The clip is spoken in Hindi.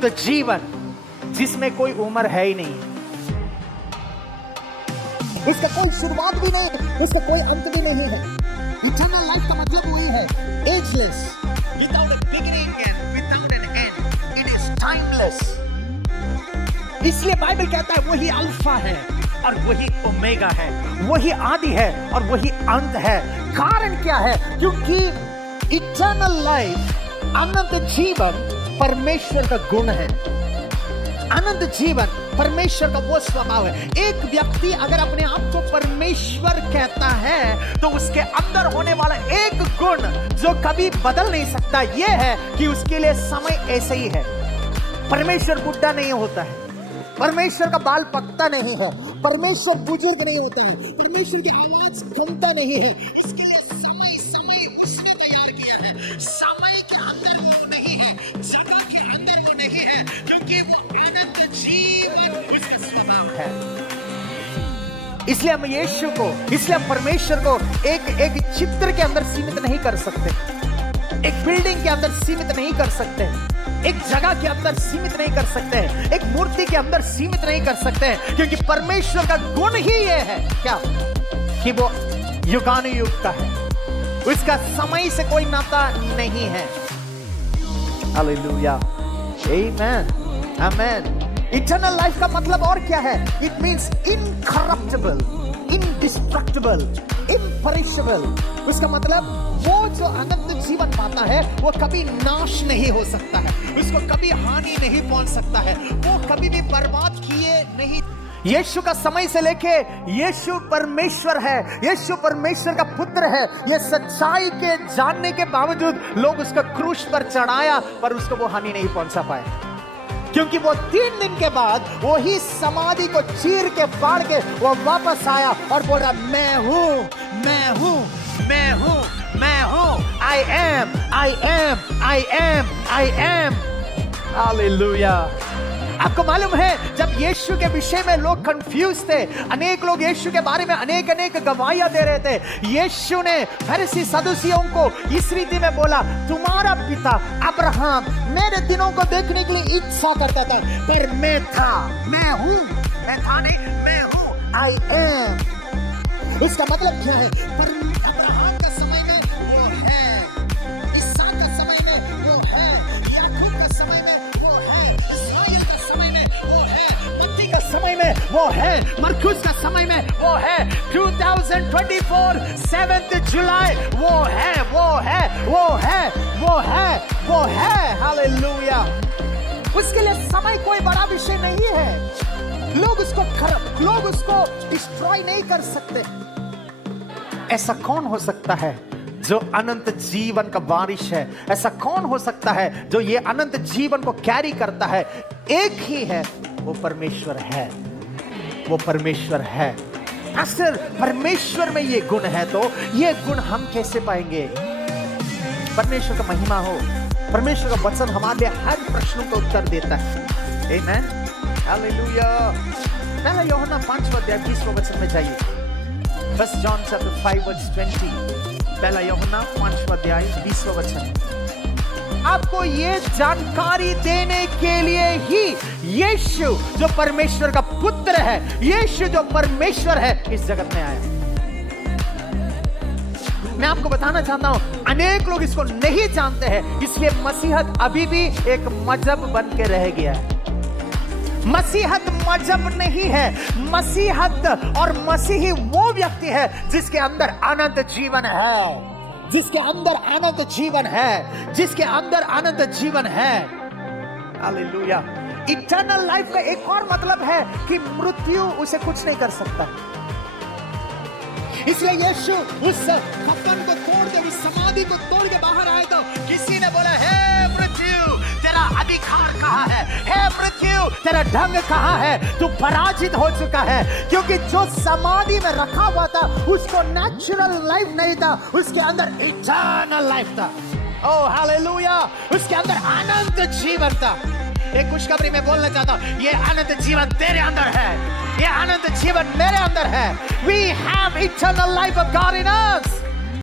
अनंत जीवन जिसमें कोई उम्र है ही नहीं, इसका कोई शुरुआत भी नहीं, इसका कोई अंत भी नहीं है। इटर्नल लाइफ का मतलब वही है, ageless, without a beginning and without an end, it is timeless। इसलिए बाइबल कहता है वही अल्फा है और वही ओमेगा है, वही आदि है और वही अंत है। कारण क्या है? क्योंकि इटर्नल लाइफ, अनंत जीवन परमेश्वर का गुण है। अनंत जीवन परमेश्वर का वो स्वभाव है। एक व्यक्ति अगर अपने आप को परमेश्वर कहता है तो उसके अंदर होने वाला एक गुण जो कभी बदल नहीं सकता, यह है कि उसके लिए समय ऐसे ही है। परमेश्वर बुढ़ा नहीं होता है, परमेश्वर का बाल पकता नहीं है, परमेश्वर बुजुर्ग नहीं होता है, परमेश्वर की आवाज थमता नहीं है। इसके लिए समय उसने तैयार किया है। समय के अंदर वो नहीं है, जगह के अंदर वो नहीं है, क्योंकि वो अनंत जीवन उसका स्वभाव है। इसलिए हम यीशु को, इसलिए हम परमेश्वर को एक चित्र के अंदर सीमित नहीं कर सकते, एक बिल्डिंग के अंदर सीमित नहीं कर सकते, एक जगह के अंदर सीमित नहीं कर सकते हैं, एक मूर्ति के अंदर सीमित नहीं कर सकते हैं, क्योंकि परमेश्वर का गुण ही ये है क्या कि वो युगानुयुग का है, उसका समय से कोई नाता नहीं है। Hallelujah, amen, amen. Eternal life का मतलब और क्या है? It means incorruptible, indestructible, imperishable. उसका मतलब वो जो अनंत जीवन पाता है वो कभी नाश नहीं हो सकता है, उसको कभी हानि नहीं पहुंच सकता है, वो कभी भी बर्बाद किए नहीं। यीशु का समय से लेके यीशु परमेश्वर है, यीशु परमेश्वर का पुत्र है, ये सच्चाई के जानने के बावजूद लोग उसको क्रूस पर चढ़ाया पर उसको वो हानि नहीं पहुंचा पाए, क्योंकि वो 3 दिन के बाद वही समाधि को चीर के फाड़ के वो वापस आया और बोला मैं हूं, मैं हूं, मैं हूं, मैं हूं। I am, I am, I am, I am। Hallelujah. आपको मालूम है जब यीशु के विषय में लोग कंफ्यूज थे, अनेक लोग यीशु के बारे में अनेक गवाहियां दे रहे थे, यीशु ने फरीसी सदूसियों को इस रीति में बोला, तुम्हारा पिता अब्राहम मेरे दिनों को देखने के लिए इच्छा करता था, पर मैं था, मैं हूं, मैं था नहीं, मैं हूं, I am। इसका मतलब क्या है? पर अब्राहम का समय में वो है, इसहाक का समय में वो है, याकूब का समय में वो है, इस्माइल का समय में वो है, मत्ती का समय में वो है, मरकुस का समय में वो है, 2024 7th जुलाई वो है, वो है, वो है, वो है, वो है। हालेलुया। उसके लिए समय कोई बड़ा विषय नहीं है, लोग उसको डिस्ट्रॉय नहीं कर सकते। ऐसा कौन हो सकता है जो अनंत जीवन का वारिश है? ऐसा कौन हो सकता है जो ये अनंत जीवन को कैरी करता है? एक ही है, वो परमेश्वर है, वो परमेश्वर है। अक्सर परमेश्वर में ये गुण है, तो ये गुण हम कैसे पाएंगे? परमेश्वर का महिमा हो, परमेश्वर का वचन हमारे लिए हर प्रश्नों का उत्तर देता है। आमेन, हालेलुया। पहला यूहन्ना 5वां अध्याय 20वां वचन में जाइए। 1 John chapter 5 verse 20। पहला यूहन्ना 5वां अध्याय 20वां वचन। आपको ये जानकारी देने के लिए ही यीशु जो परमेश्वर का पुत्र है, यीशु जो परमेश्वर है, इस जगत में आया। मैं आपको बताना चाहता हूं, अनेक लोग इसको नहीं जानते हैं, इसलिए मसीहत अभी भी एक मजहब बन के रह गया है। मसीहत मजहब नहीं है, मसीहत और मसीही वो व्यक्ति है जिसके अंदर अनंत जीवन है, जिसके अंदर अनंत जीवन है, जिसके अंदर अनंत जीवन है। हालेलुया। इटर्नल लाइफ का एक और मतलब है कि मृत्यु उसे कुछ नहीं कर सकता। इसलिए यीशु उस कफन को तोड़ के, उस समाधि को तोड़ के बाहर आए तो किसी ने बोला, हे मृत्यु तेरा अधिकार कहाँ है? हे मृत्यु तेरा ढंग कहाँ है? तू पराजित हो चुका है, क्योंकि जो समाधि में रखा हुआ था उसको नेचुरल लाइफ नहीं था, उसके अंदर इटर्नल लाइफ था। Oh hallelujah. उसके अंदर अनंत जीवन था। एक खुशखबरी में बोलना चाहता हूं, ये अनंत जीवन तेरे अंदर है, ये अनंत जीवन मेरे अंदर है। We have eternal life of God in us।